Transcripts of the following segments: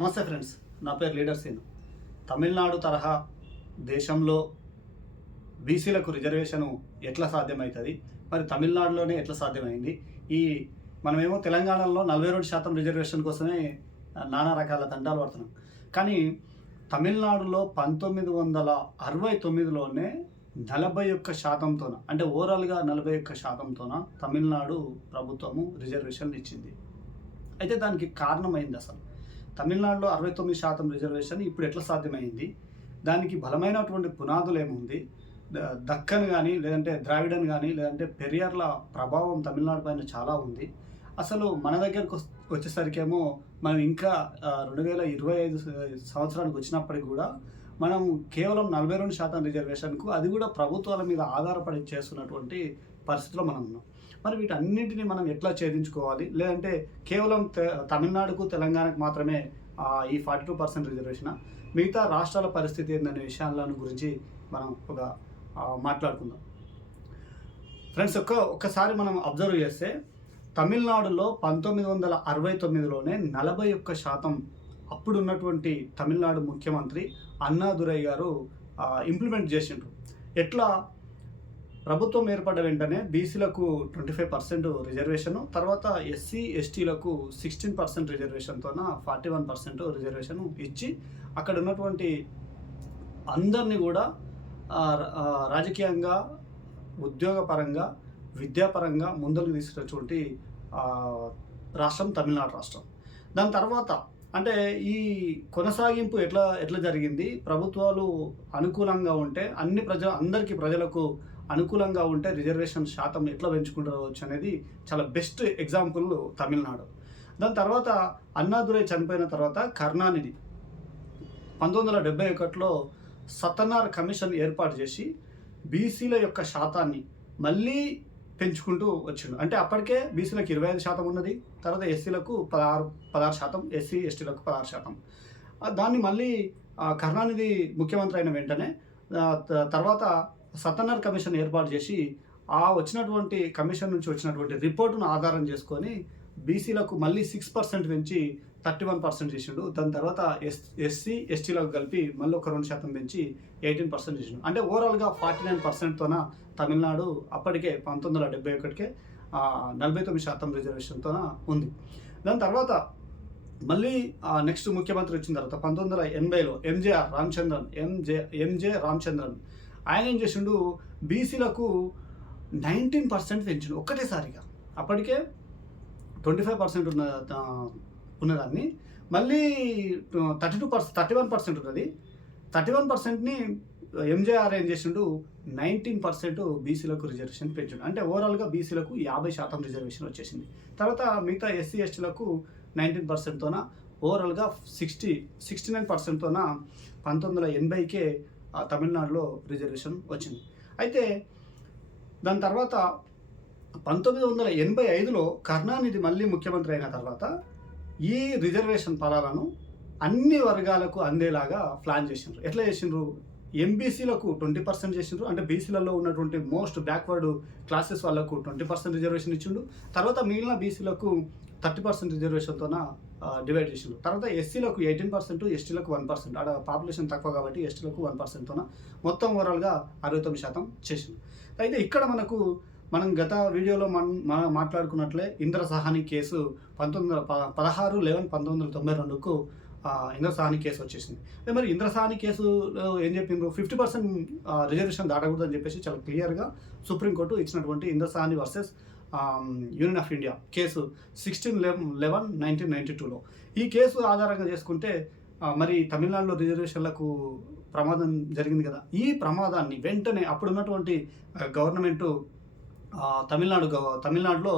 నమస్తే ఫ్రెండ్స్ నా పేరు లీడర్ సీన్ తమిళనాడు తరహా దేశంలో బీసీలకు రిజర్వేషన్ ఎట్లా సాధ్యమవుతుంది మరి తమిళనాడులోనే ఎట్లా సాధ్యమైంది? ఈ మనమేమో తెలంగాణలో నలభై రెండు శాతం రిజర్వేషన్ కోసమే నానా రకాల దండాలు పడుతున్నాం. కానీ తమిళనాడులో పంతొమ్మిది వందల అరవై తొమ్మిదిలోనే నలభై ఒక్క శాతంతోన అంటే ఓవరాల్గా నలభై ఒక్క శాతంతోన తమిళనాడు ప్రభుత్వము రిజర్వేషన్ ఇచ్చింది. అయితే దానికి కారణమైంది అసలు? తమిళనాడులో అరవై తొమ్మిది శాతం రిజర్వేషన్ ఇప్పుడు ఎట్లా సాధ్యమైంది? దానికి బలమైనటువంటి పునాదులు ఏముంది? ద- దక్కన్ కానీ లేదంటే ద్రావిడన్ కానీ లేదంటే పెరియార్ల ప్రభావం తమిళనాడు పైన చాలా ఉంది. అసలు మన దగ్గరకు వచ్చేసరికేమో మనం ఇంకా రెండు వేల ఇరవై ఐదు సంవత్సరానికి వచ్చినప్పటికి కూడా మనం కేవలం నలభై రెండు శాతం రిజర్వేషన్కు అది కూడా ప్రభుత్వాల మీద ఆధారపడి చేస్తున్నటువంటి పరిస్థితిలో మనం ఉన్నాం మరి వీటన్నింటినీ మనం ఎట్లా ఛేదించుకోవాలి? లేదంటే కేవలం తమిళనాడుకు తెలంగాణకు మాత్రమే ఈ ఫార్టీ టూ పర్సెంట్ రిజర్వేషన్? మిగతా రాష్ట్రాల పరిస్థితి ఏందనే విషయాలను గురించి మనం ఒక మాట్లాడుకుందాం. ఫ్రెండ్స్ ఒక్క ఒక్కసారి మనం అబ్జర్వ్ చేస్తే తమిళనాడులో పంతొమ్మిది వందల అరవై తొమ్మిదిలోనే నలభై ఒక్క శాతం అప్పుడున్నటువంటి తమిళనాడు ముఖ్యమంత్రి అన్నాదురై గారు ఇంప్లిమెంట్ చేసిండ్రు. ఎట్లా? ప్రభుత్వం ఏర్పడ్డ వెంటనే బీసీలకు ట్వంటీ ఫైవ్ పర్సెంట్ రిజర్వేషన్ తర్వాత ఎస్సీ ఎస్టీలకు సిక్స్టీన్ పర్సెంట్ రిజర్వేషన్తోన ఫార్టీ వన్ పర్సెంట్ రిజర్వేషన్ ఇచ్చి అక్కడ ఉన్నటువంటి అందరినీ కూడా రాజకీయంగా ఉద్యోగపరంగా విద్యాపరంగా ముందుకు తీసుకున్నటువంటి రాష్ట్రం తమిళనాడు రాష్ట్రం. దాని తర్వాత అంటే ఈ కొనసాగింపు ఎట్లా ఎట్లా జరిగింది? ప్రభుత్వాలు అనుకూలంగా ఉంటే అన్ని ప్రజ అందరికీ ప్రజలకు అనుకూలంగా ఉంటే రిజర్వేషన్ శాతం ఎట్లా పెంచుకుంటారవచ్చు అనేది చాలా బెస్ట్ ఎగ్జాంపుల్ తమిళనాడు. దాని తర్వాత అన్నాదురై చనిపోయిన తర్వాత కరుణానిధి పంతొమ్మిది వందల డెబ్బై ఒకటిలో సతనార్ కమిషన్ ఏర్పాటు చేసి బీసీల యొక్క శాతాన్ని మళ్ళీ పెంచుకుంటూ వచ్చిండు. అంటే అప్పటికే బీసీలకు ఇరవై ఐదు శాతం ఉన్నది తర్వాత ఎస్సీలకు పదహారు పదహారు శాతం ఎస్సీ ఎస్టీలకు పదహారు శాతం. దాన్ని మళ్ళీ కరుణానిధి ముఖ్యమంత్రి అయిన వెంటనే తర్వాత సత్తనార్ కమిషన్ ఏర్పాటు చేసి ఆ వచ్చినటువంటి కమిషన్ నుంచి వచ్చినటువంటి రిపోర్టును ఆధారం చేసుకొని బీసీలకు మళ్ళీ సిక్స్ పర్సెంట్ పెంచి థర్టీ వన్ పర్సెంట్ చేసిండు. దాని తర్వాత ఎస్ ఎస్సీ ఎస్టీలకు కలిపి మళ్ళీ ఒక రెండు శాతం పెంచి ఎయిటీన్ పర్సెంట్ చేసిండు. అంటే ఓవరాల్గా ఫార్టీ నైన్ పర్సెంట్తోన తమిళనాడు అప్పటికే పంతొమ్మిది వందల డెబ్బై ఒకటికే నలభై తొమ్మిది శాతం రిజర్వేషన్తోన ఉంది. దాని తర్వాత మళ్ళీ నెక్స్ట్ ముఖ్యమంత్రి వచ్చిన తర్వాత పంతొమ్మిది వందల ఎనభైలో MGR Ramachandran MG MG Ramachandran ఆయన ఏం చేసిండు? బీసీలకు నైన్టీన్ పర్సెంట్ పెంచిండు ఒక్కటేసారిగా. అప్పటికే ట్వంటీ ఫైవ్ పర్సెంట్ ఉన్న ఉన్నదాన్ని. మళ్ళీ thirty two percent thirty one percent ఉన్నది. థర్టీ వన్ పర్సెంట్ని ఎంజేఆర్ ఏం చేసిండు? నైన్టీన్ పర్సెంట్ బీసీలకు రిజర్వేషన్ పెంచిండు. అంటే ఓవరాల్గా బీసీలకు యాభై శాతం రిజర్వేషన్ వచ్చేసింది. తర్వాత మిగతా ఎస్సీ ఎస్టీలకు నైన్టీన్ పర్సెంట్తోన ఓవరాల్గా సిక్స్టీ సిక్స్టీ నైన్ పర్సెంట్తోన పంతొమ్మిది వందల ఎనభైకే తమిళనాడులో రిజర్వేషన్ వచ్చింది. అయితే దాని తర్వాత పంతొమ్మిది వందల ఎనభై ఐదులో కరుణానిధి మళ్ళీ ముఖ్యమంత్రి అయిన తర్వాత ఈ రిజర్వేషన్ ఫలాలను అన్ని వర్గాలకు అందేలాగా ప్లాన్ చేసిండ్రు. ఎట్లా చేసిండ్రు? ఎంబీసీలకు ట్వంటీ పర్సెంట్ చేసిండ్రు. అంటే బీసీలలో ఉన్నటువంటి మోస్ట్ బ్యాక్వర్డ్ క్లాసెస్ వాళ్ళకు ట్వంటీ పర్సెంట్ రిజర్వేషన్ ఇచ్చిండు. తర్వాత మిగిలిన బీసీలకు థర్టీ పర్సెంట్ రిజర్వేషన్తోన డివైడ్ చేసిండు తర్వాత ఎస్సీలకు ఎయిటీన్ పర్సెంట్ ఎస్టీలకు వన్ పర్సెంట్ ఆడ పాపులేషన్ తక్కువ కాబట్టి ఎస్టీలకు వన్ పర్సెంట్తోన మొత్తం ఓవరాల్గా అరవై తొమ్మిది శాతం చేసిండు అయితే ఇక్కడ మనకు మనం గత వీడియోలో మనం మాట్లాడుకున్నట్లే ఇంద్ర సహాని కేసు పంతొమ్మిది వందల ప- పదహారు లెవెన్ పంతొమ్మిది వందల తొంభై రెండుకు ఆ, ఇంద్ర సహాని కేసు వచ్చేసింది. అదే మరి ఇంద్ర సహాని కేసులో ఏం చెప్పిండ్రు? ఫిఫ్టీ పర్సెంట్ రిజర్వేషన్ దాటకూడదు అని చెప్పేసి చాలా క్లియర్గా సుప్రీంకోర్టు ఇచ్చినటువంటి Indra Sawhney versus union of India case sixteen eleven eleven nineteen ninety టూలో ఈ కేసు ఆధారంగా చేసుకుంటే మరి తమిళనాడులో రిజర్వేషన్లకు ప్రమాదం జరిగింది కదా. ఈ ప్రమాదాన్ని వెంటనే అప్పుడున్నటువంటి గవర్నమెంటు తమిళనాడు తమిళనాడులో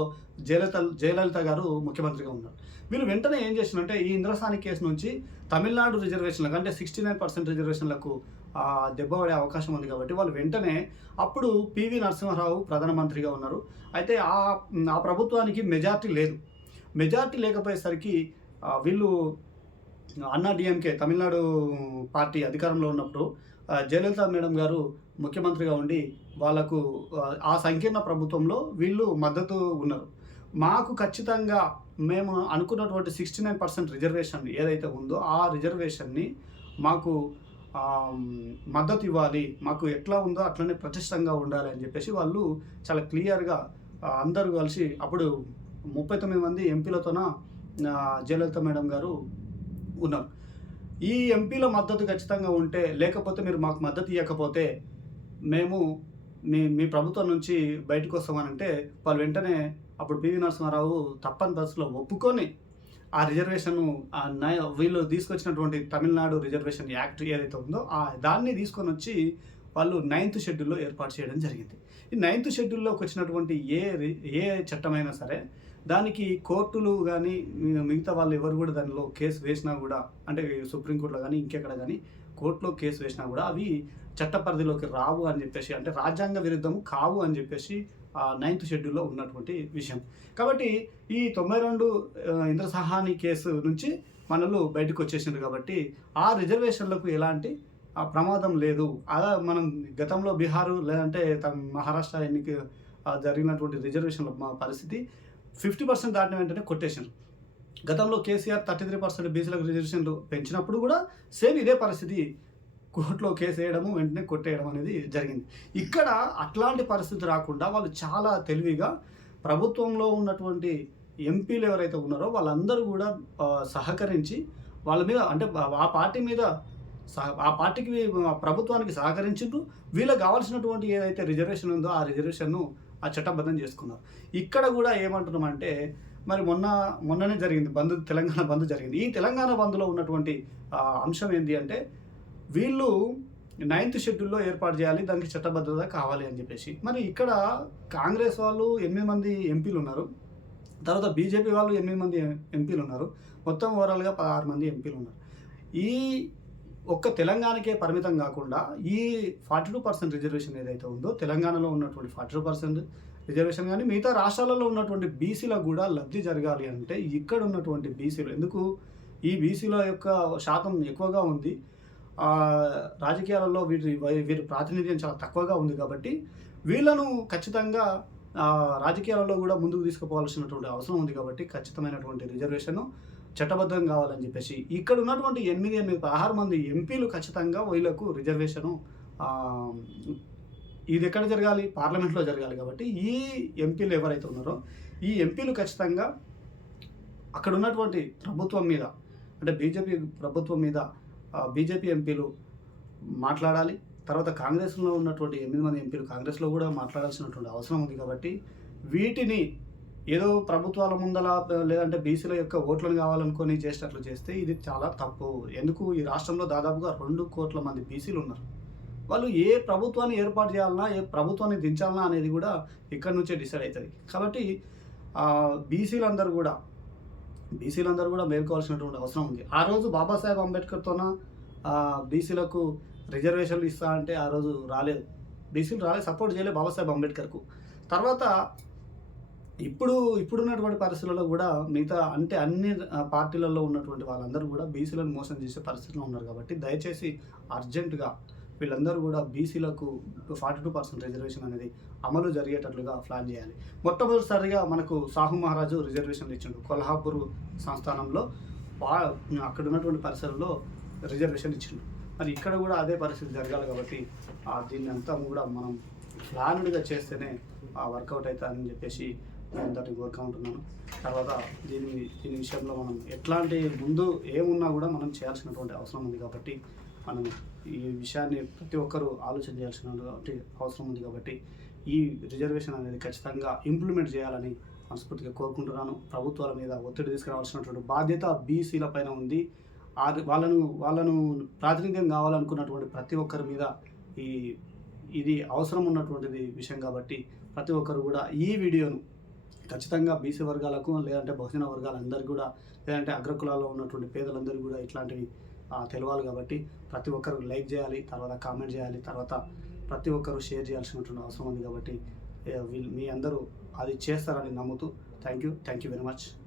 జయలలిత జయలలిత గారు ముఖ్యమంత్రిగా ఉన్నారు. వీళ్ళు వెంటనే ఏం చేసిందంటే ఈ ఇంద్రసాని కేసు నుంచి తమిళనాడు రిజర్వేషన్లకు అంటే సిక్స్టీ నైన్ పర్సెంట్ రిజర్వేషన్లకు దెబ్బ పడే అవకాశం ఉంది కాబట్టి వాళ్ళు వెంటనే అప్పుడు పివి నరసింహారావు ప్రధానమంత్రిగా ఉన్నారు. అయితే ఆ ఆ ప్రభుత్వానికి మెజార్టీ లేదు. మెజార్టీ లేకపోయేసరికి వీళ్ళు అన్నా డిఎంకే తమిళనాడు పార్టీ అధికారంలో ఉన్నప్పుడు జయలలిత మేడం గారు ముఖ్యమంత్రిగా ఉండి వాళ్ళకు ఆ, సంకీర్ణ ప్రభుత్వంలో వీళ్ళు మద్దతు ఉన్నారు. మాకు ఖచ్చితంగా మేము అనుకున్నటువంటి సిక్స్టీ నైన్ పర్సెంట్ రిజర్వేషన్ ఏదైతే ఉందో ఆ రిజర్వేషన్ని మాకు మద్దతు ఇవ్వాలి మాకు ఎట్లా ఉందో అట్లనే ప్రతిష్టంగా ఉండాలి అని చెప్పేసి వాళ్ళు చాలా క్లియర్గా అందరూ కలిసి అప్పుడు ముప్పై తొమ్మిది మంది ఎంపీలతోన జయలలిత మేడం గారు ఉన్నారు. ఈ ఎంపీల మద్దతు ఖచ్చితంగా ఉంటే లేకపోతే మీరు మాకు మద్దతు ఇవ్వకపోతే మేము మీ మీ ప్రభుత్వం నుంచి బయటకు వస్తామనంటే వాళ్ళు వెంటనే అప్పుడు పివి నరసింహారావు తప్పని బస్సులో ఒప్పుకొని ఆ రిజర్వేషన్ ఆ వీళ్ళు తీసుకొచ్చినటువంటి తమిళనాడు రిజర్వేషన్ యాక్ట్ ఏదైతే ఉందో ఆ దాన్ని తీసుకొని వచ్చి వాళ్ళు నైన్త్ షెడ్యూల్లో ఏర్పాటు చేయడం జరిగింది. ఈ నైన్త్ షెడ్యూల్లోకి వచ్చినటువంటి ఏ రి- ఏ చట్టమైనా సరే దానికి కోర్టులు కానీ మిగతా వాళ్ళు ఎవరు కూడా దానిలో కేసు వేసినా కూడా అంటే సుప్రీంకోర్టులో కానీ ఇంకెక్కడ కానీ కోర్టులో కేసు వేసినా కూడా అవి చట్ట పరిధిలోకి రావు అని చెప్పేసి అంటే రాజ్యాంగ విరుద్ధము కావు అని చెప్పేసి నైన్త్ షెడ్యూల్లో ఉన్నటువంటి విషయం. కాబట్టి ఈ తొంభై రెండు ఇంద్రసహాని కేసు నుంచి మనలు బయటకు వచ్చేసిండ్రు కాబట్టి ఆ రిజర్వేషన్లకు ఎలాంటి ప్రమాదం లేదు. అలా మనం గతంలో బీహారు లేదంటే తమ మహారాష్ట్ర ఎన్నిక జరిగినటువంటి రిజర్వేషన్ల మా పరిస్థితి ఫిఫ్టీ పర్సెంట్ దాటిన వెంటనే కొట్టేశారు గతంలో కేసీఆర్ థర్టీ త్రీ పర్సెంట్ బీసీలకు రిజర్వేషన్లు పెంచినప్పుడు కూడా సేమ్ ఇదే పరిస్థితి కోర్టులో కేసు వేయడము వెంటనే కొట్టేయడం అనేది జరిగింది. ఇక్కడ అట్లాంటి పరిస్థితి రాకుండా వాళ్ళు చాలా తెలివిగా ప్రభుత్వంలో ఉన్నటువంటి ఎంపీలు ఎవరైతే ఉన్నారో వాళ్ళందరూ కూడా సహకరించి వాళ్ళ మీద అంటే ఆ పార్టీ మీద సహ ఆ పార్టీకి ప్రభుత్వానికి సహకరించిండ్రు వీళ్ళకి కావాల్సినటువంటి ఏదైతే రిజర్వేషన్ ఉందో ఆ రిజర్వేషన్ను ఆ చట్టబద్ధం చేసుకున్నారు. ఇక్కడ కూడా ఏమంటున్నామంటే మరి మొన్న మొన్ననే జరిగింది బంద్ తెలంగాణ బంద్ జరిగింది. ఈ తెలంగాణ బంద్లో ఉన్నటువంటి అంశం ఏంటి అంటే వీళ్ళు నైన్త్ షెడ్యూల్లో ఏర్పాటు చేయాలి దానికి చట్టబద్ధత కావాలి అని చెప్పేసి. మరి ఇక్కడ కాంగ్రెస్ వాళ్ళు ఎనిమిది మంది ఎంపీలు ఉన్నారు. తర్వాత బీజేపీ వాళ్ళు ఎనిమిది మంది ఎంపీలు ఉన్నారు. మొత్తం ఓవరాల్గా పదహారు మంది ఎంపీలు ఉన్నారు. ఈ ఒక్క తెలంగాణకే పరిమితం కాకుండా ఈ ఫార్టీ టూ పర్సెంట్ రిజర్వేషన్ ఏదైతే ఉందో తెలంగాణలో ఉన్నటువంటి ఫార్టీ టూ పర్సెంట్ రిజర్వేషన్ కానీ మిగతా రాష్ట్రాలలో ఉన్నటువంటి బీసీలకు కూడా లబ్ధి జరగాలి అంటే ఇక్కడ ఉన్నటువంటి బీసీలు ఎందుకు? ఈ బీసీల యొక్క శాతం ఎక్కువగా ఉంది. రాజకీయాలలో వీరి వీరి ప్రాతినిధ్యం చాలా తక్కువగా ఉంది కాబట్టి వీళ్ళను ఖచ్చితంగా రాజకీయాలలో కూడా ముందుకు తీసుకుపోవాల్సినటువంటి అవసరం ఉంది కాబట్టి ఖచ్చితమైనటువంటి రిజర్వేషన్ చట్టబద్ధం కావాలని చెప్పేసి ఇక్కడ ఉన్నటువంటి ఎనిమిది ఎనిమిది పదహారు మంది ఎంపీలు ఖచ్చితంగా వీళ్ళకు రిజర్వేషను ఇది ఎక్కడ జరగాలి? పార్లమెంట్లో జరగాలి కాబట్టి ఈ ఎంపీలు ఎవరైతే ఉన్నారో ఈ ఎంపీలు ఖచ్చితంగా అక్కడ ఉన్నటువంటి ప్రభుత్వం మీద అంటే బీజేపీ ప్రభుత్వం మీద బీజేపీ ఎంపీలు మాట్లాడాలి. తర్వాత కాంగ్రెస్లో ఉన్నటువంటి ఎనిమిది మంది ఎంపీలు కాంగ్రెస్లో కూడా మాట్లాడాల్సినటువంటి అవసరం ఉంది కాబట్టి వీటిని ఏదో ప్రభుత్వాల ముందల లేదంటే బీసీల యొక్క ఓట్లను కావాలనుకొని చేసినట్లు చేస్తే ఇది చాలా తప్పు. ఎందుకు? ఈ రాష్ట్రంలో దాదాపుగా రెండు కోట్ల మంది బీసీలు ఉన్నారు. వాళ్ళు ఏ ప్రభుత్వాన్ని ఏర్పాటు చేయాలన్నా ఏ ప్రభుత్వాన్ని దించాలన్నా అనేది కూడా ఇక్కడ నుంచే డిసైడ్ అవుతుంది. కాబట్టి బీసీలందరూ కూడా బీసీలందరూ కూడా మేల్కోవాల్సినటువంటి అవసరం ఉంది. ఆ రోజు బాబాసాహెబ్ అంబేద్కర్తోన బీసీలకు రిజర్వేషన్లు ఇస్తా అంటే ఆ రోజు రాలేదు. బీసీలు రాలేదు సపోర్ట్ చేయలేదు బాబాసాహెబ్ అంబేద్కర్కు. తర్వాత ఇప్పుడు ఇప్పుడున్నటువంటి పరిస్థితుల్లో కూడా మిగతా అంటే అన్ని పార్టీలలో ఉన్నటువంటి వాళ్ళందరూ కూడా బీసీలను మోసం చేసే పరిస్థితిలో ఉన్నారు కాబట్టి దయచేసి అర్జెంటుగా వీళ్ళందరూ కూడా బీసీలకు ఫార్టీ టూ పర్సెంట్ రిజర్వేషన్ అనేది అమలు జరిగేటట్లుగా ప్లాన్ చేయాలి. మొట్టమొదటిసారిగా మనకు సాహు మహారాజు రిజర్వేషన్లు ఇచ్చిండు. కొల్హాపూర్ సంస్థానంలో అక్కడ ఉన్నటువంటి పరిసరంలో రిజర్వేషన్ ఇచ్చిండు. మరి ఇక్కడ కూడా అదే పరిస్థితి జరగాలి కాబట్టి దీన్ని అంతా కూడా మనం ప్లాన్డ్గా చేస్తేనే ఆ వర్కౌట్ అవుతుందని చెప్పేసి నేను దాన్ని కోరుకుంటున్నాను. తర్వాత దీని దీని విషయంలో మనం ఎట్లాంటి ముందు ఏమున్నా కూడా మనం చేయాల్సినటువంటి అవసరం ఉంది కాబట్టి మనం ఈ విషయాన్ని ప్రతి ఒక్కరూ ఆలోచన చేయాల్సినటువంటి అవసరం ఉంది కాబట్టి ఈ రిజర్వేషన్ అనేది ఖచ్చితంగా ఇంప్లిమెంట్ చేయాలని మనస్ఫూర్తిగా కోరుకుంటున్నాను. ప్రభుత్వాల మీద ఒత్తిడి తీసుకురావాల్సినటువంటి బాధ్యత బీసీల పైన ఉంది. వాళ్ళను వాళ్ళను ప్రాతినిధ్యం కావాలనుకున్నటువంటి ప్రతి ఒక్కరి మీద ఈ ఇది అవసరం ఉన్నటువంటిది విషయం కాబట్టి ప్రతి ఒక్కరు కూడా ఈ వీడియోను ఖచ్చితంగా బీసీ వర్గాలకు లేదంటే బహుజన వర్గాలందరికీ కూడా లేదంటే అగ్రకులాల్లో ఉన్నటువంటి పేదలందరికీ కూడా ఇట్లాంటివి తెలవాలి కాబట్టి ప్రతి ఒక్కరు లైక్ చేయాలి తర్వాత కామెంట్ చేయాలి తర్వాత ప్రతి ఒక్కరు షేర్ చేయాల్సినటువంటి అవసరం ఉంది కాబట్టి వీళ్ళు మీ అందరూ అది చేస్తారని నమ్ముతూ thank you thank you very much.